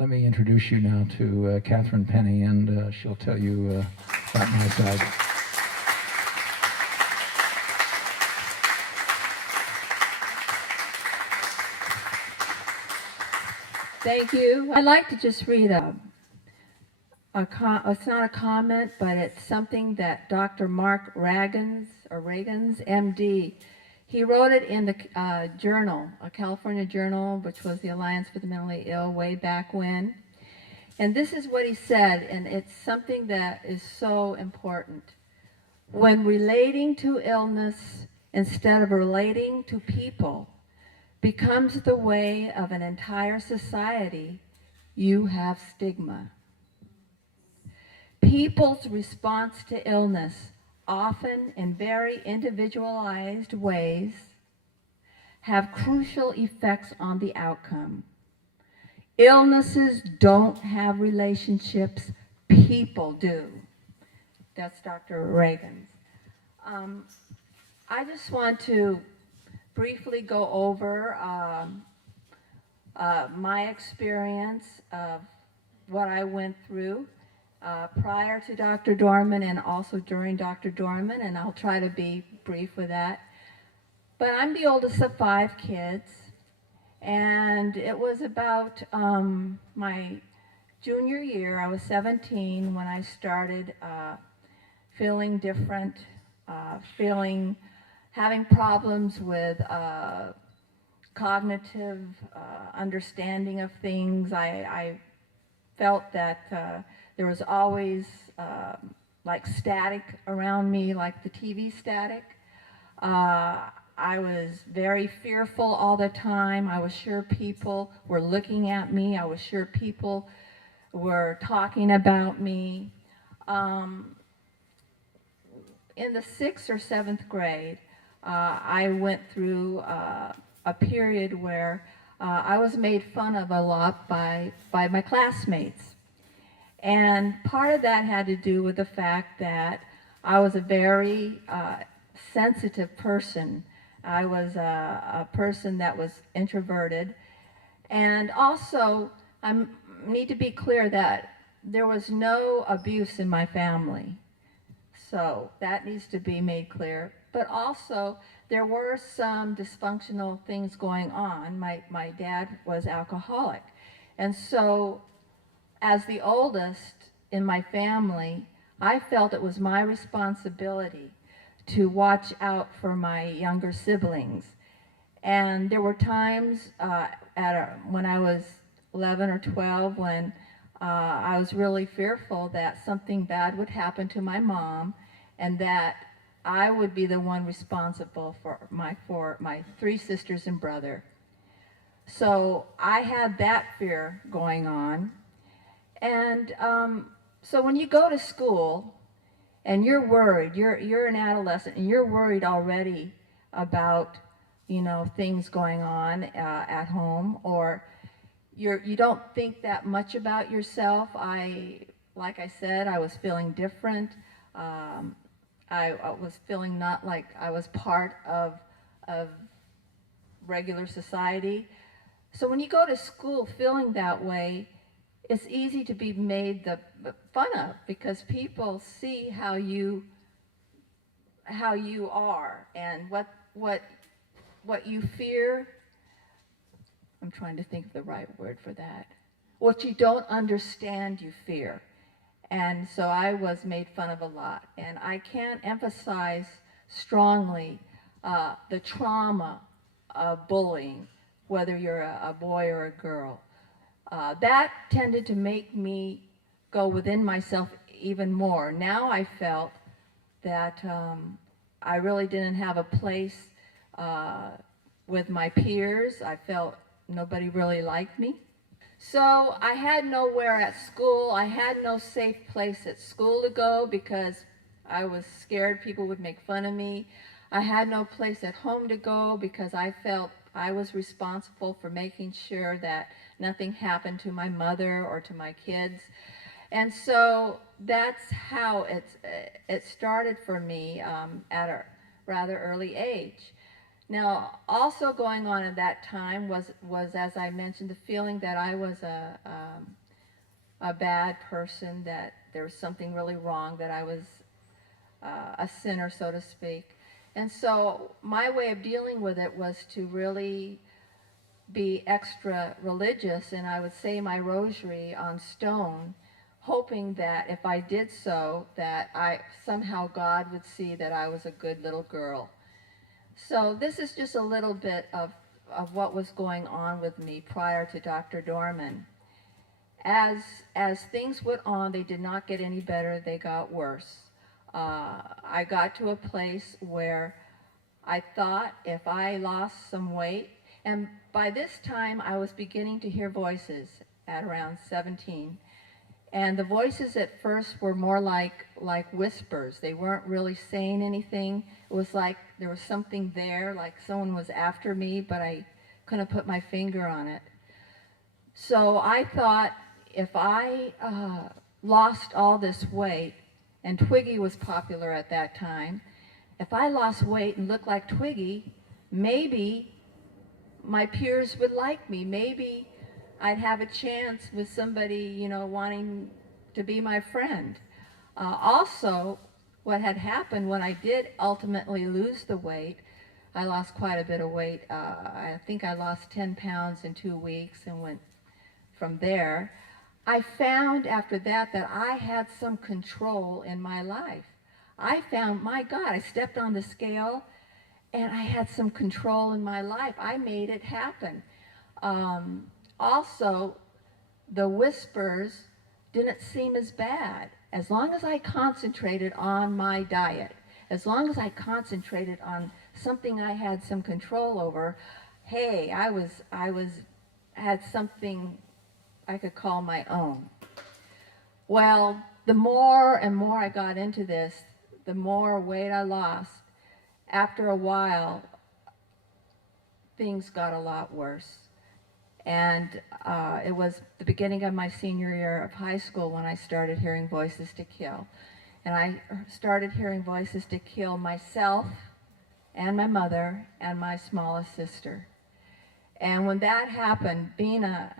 let me introduce you now to Catherine Penney, and she'll tell you about my side. Thank you. I'd like to just read it's not a comment, but it's something that Dr. Mark Ragans, MD, he wrote it in the journal, a California journal, which was the Alliance for the Mentally Ill way back when. And this is what he said, and it's something that is so important. When relating to illness instead of relating to people becomes the way of an entire society, you have stigma. People's response to illness, often in very individualized ways, have crucial effects on the outcome. Illnesses don't have relationships, people do. That's Dr. Reagan's. I just want to briefly go over my experience of what I went through prior to Dr. Dorman and also during Dr. Dorman, and I'll try to be brief with that. But I'm the oldest of 5 kids, and it was about my junior year, I was 17, when I started feeling different, having problems with cognitive understanding of things. I felt that there was always like static around me, like the TV static. I was very fearful all the time. I was sure people were looking at me. I was sure people were talking about me. In the 6th or 7th grade, I went through a period where I was made fun of a lot by my classmates. And part of that had to do with the fact that I was a very sensitive person. I was a person that was introverted. And also, I need to be clear that there was no abuse in my family. So that needs to be made clear. But also, there were some dysfunctional things going on. My dad was alcoholic. And so, as the oldest in my family, I felt it was my responsibility to watch out for my younger siblings. And there were times when I was 11 or 12 when I was really fearful that something bad would happen to my mom and that I would be the one responsible for my 3 sisters and brother. So I had that fear going on. And so when you go to school and you're worried, you're an adolescent and you're worried already about, things going on at home, or you don't think that much about yourself. Like I said, I was feeling different. I was feeling not like I was part of regular society. So when you go to school feeling that way, it's easy to be made fun of because people see how you are and what you fear. I'm trying to think of the right word for that. What you don't understand, you fear. And so I was made fun of a lot. And I can't emphasize strongly the trauma of bullying, whether you're a boy or a girl. That tended to make me go within myself even more. Now I felt that I really didn't have a place with my peers. I felt nobody really liked me. So I had nowhere at school. I had no safe place at school to go because I was scared people would make fun of me. I had no place at home to go because I felt I was responsible for making sure that nothing happened to my mother or to my kids. And so that's how it started for me at a rather early age. Now, also going on at that time was as I mentioned, the feeling that I was a bad person, that there was something really wrong, that I was a sinner, so to speak. And so my way of dealing with it was to really be extra religious, and I would say my rosary on stone, hoping that if I did so, that somehow God would see that I was a good little girl. So this is just a little bit of what was going on with me prior to Dr. Dorman. As things went on, they did not get any better, they got worse. I got to a place where I thought if I lost some weight, and by this time I was beginning to hear voices at around 17. And the voices at first were more like whispers. They weren't really saying anything. It was like there was something there, like someone was after me, but I couldn't put my finger on it. So I thought if I lost all this weight, and Twiggy was popular at that time, if I lost weight and looked like Twiggy, maybe my peers would like me. Maybe I'd have a chance with somebody, you know, wanting to be my friend. Also, what had happened when I did ultimately lose the weight, I lost quite a bit of weight. I think I lost 10 pounds in 2 weeks and went from there. I found after that that I had some control in my life. I found, my God, I stepped on the scale and I had some control in my life. I made it happen. Also, the whispers didn't seem as bad. As long as I concentrated on my diet, as long as I concentrated on something I had some control over, hey, I had something I could call my own. Well, the more and more I got into this, the more weight I lost. After a while, things got a lot worse. And it was the beginning of my senior year of high school when I started hearing voices to kill. And I started hearing voices to kill myself and my mother and my smallest sister. And when that happened, being a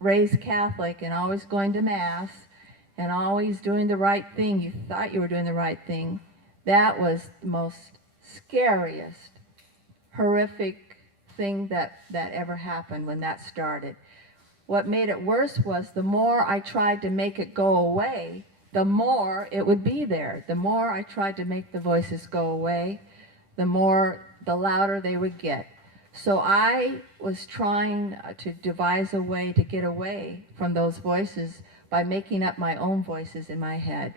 raised Catholic and always going to Mass and always doing the right thing, you thought you were doing the right thing, that was the most scariest, horrific thing that ever happened when that started. What made it worse was the more I tried to make it go away, the more it would be there. The more I tried to make the voices go away, the louder they would get. So I was trying to devise a way to get away from those voices by making up my own voices in my head,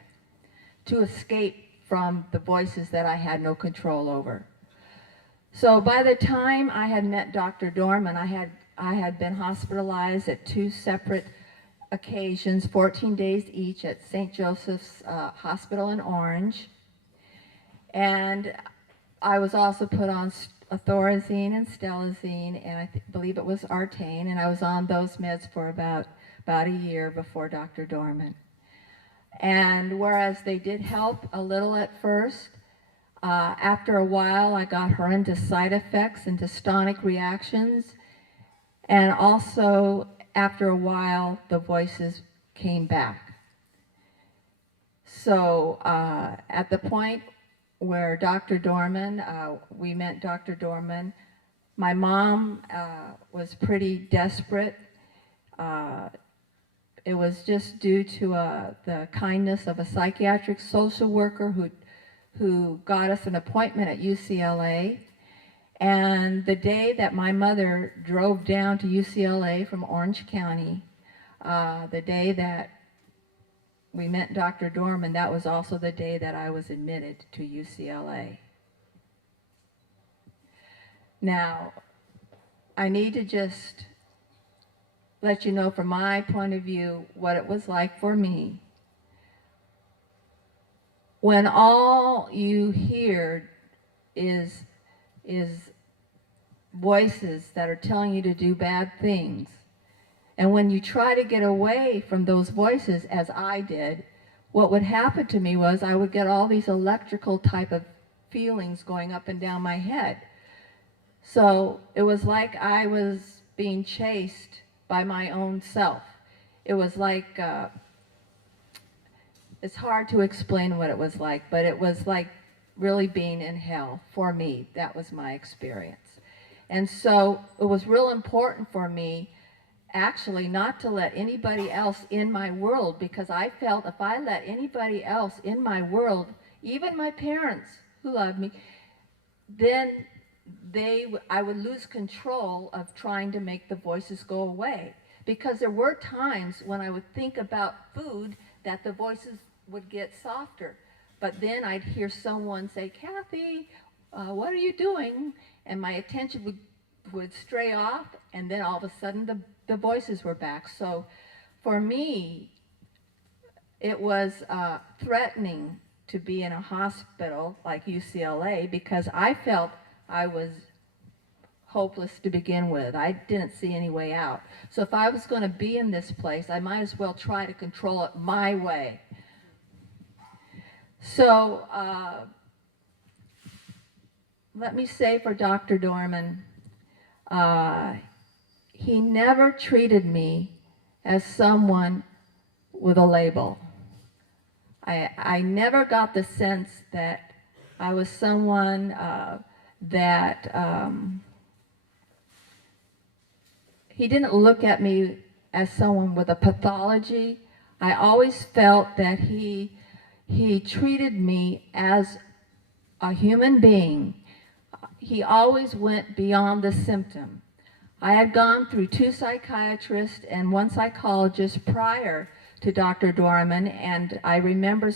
to escape from the voices that I had no control over. So by the time I had met Dr. Dorman, I had been hospitalized at 2 separate occasions, 14 days each, at St. Joseph's Hospital in Orange. And I was also put on Thorazine and Stelazine, and I believe it was Artane, and I was on those meds for about a year before Dr. Dorman. And whereas they did help a little at first, after a while I got horrendous side effects and dystonic reactions, and also after a while the voices came back. So at the point where Dr. Dorman, we met Dr. Dorman, my mom was pretty desperate. It was just due to the kindness of a psychiatric social worker who got us an appointment at UCLA. And the day that my mother drove down to UCLA from Orange County, the day that we met Dr. Dorman, that was also the day that I was admitted to UCLA. Now, I need to just let you know from my point of view what it was like for me. When all you hear is voices that are telling you to do bad things, and when you try to get away from those voices, as I did, what would happen to me was I would get all these electrical type of feelings going up and down my head. So it was like I was being chased by my own self. It was like, it's hard to explain what it was like, but it was like really being in hell for me. That was my experience. And so it was real important for me actually not to let anybody else in my world, because I felt if I let anybody else in my world, even my parents who loved me, then I would lose control of trying to make the voices go away. Because there were times when I would think about food that the voices would get softer. But then I'd hear someone say, Kathy, what are you doing? And my attention would stray off, and then all of a sudden the voices were back. So for me, it was threatening to be in a hospital like UCLA, because I felt I was hopeless to begin with. I didn't see any way out. So if I was going to be in this place, I might as well try to control it my way. So let me say for Dr. Dorman, he never treated me as someone with a label. I never got the sense that I was someone that he didn't look at me as someone with a pathology. I always felt that he treated me as a human being. He always went beyond the symptom. I had gone through 2 psychiatrists and 1 psychologist prior to Dr. Dorman, and I remember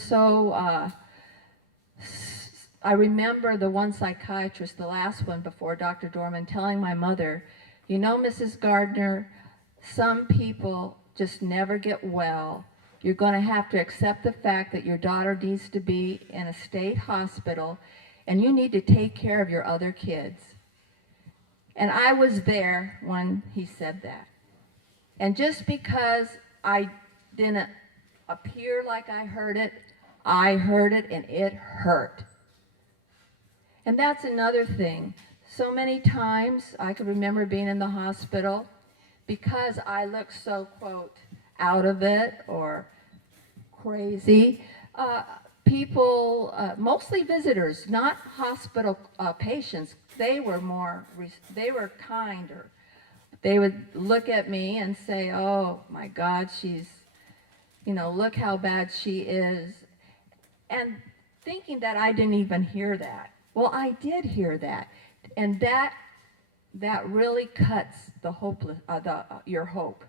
I remember the 1 psychiatrist, the last one before Dr. Dorman, telling my mother, you know, Mrs. Gardner, some people just never get well. You're going to have to accept the fact that your daughter needs to be in a state hospital, and you need to take care of your other kids. And I was there when he said that. And just because I didn't appear like I heard it and it hurt. And that's another thing. So many times I could remember being in the hospital, because I looked so, quote, out of it or crazy. People, mostly visitors, not hospital patients, they were kinder. They would look at me and say, oh my God, she's, you know, look how bad she is. And thinking that I didn't even hear that. Well, I did hear that. And that really cuts the your hope.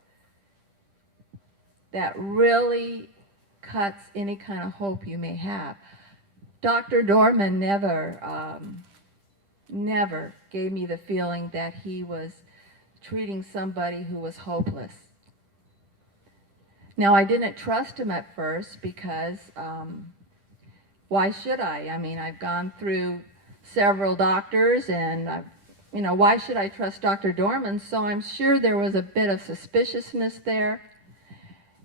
That really cuts any kind of hope you may have. Dr. Dorman never gave me the feeling that he was treating somebody who was hopeless. Now, I didn't trust him at first because why should I? I mean, I've gone through several doctors, and why should I trust Dr. Dorman? So I'm sure there was a bit of suspiciousness there.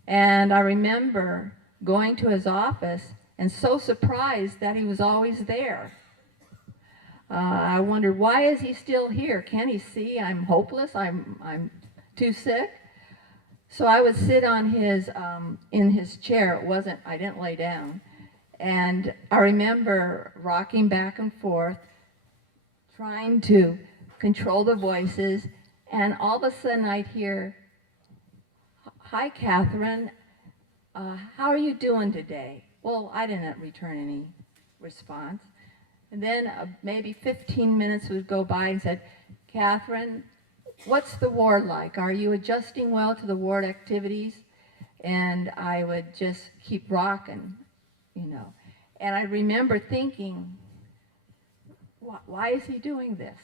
And I remember going to his office and so surprised that he was always there. I wondered, why is he still here? Can't he see I'm hopeless? I'm too sick? So I would sit on in his chair. I didn't lay down. And I remember rocking back and forth, trying to control the voices, and all of a sudden I'd hear, hi, Catherine, how are you doing today? Well, I didn't return any response. And then maybe 15 minutes would go by and said, Catherine, what's the ward like? Are you adjusting well to the ward activities? And I would just keep rocking, And I remember thinking, why is he doing this?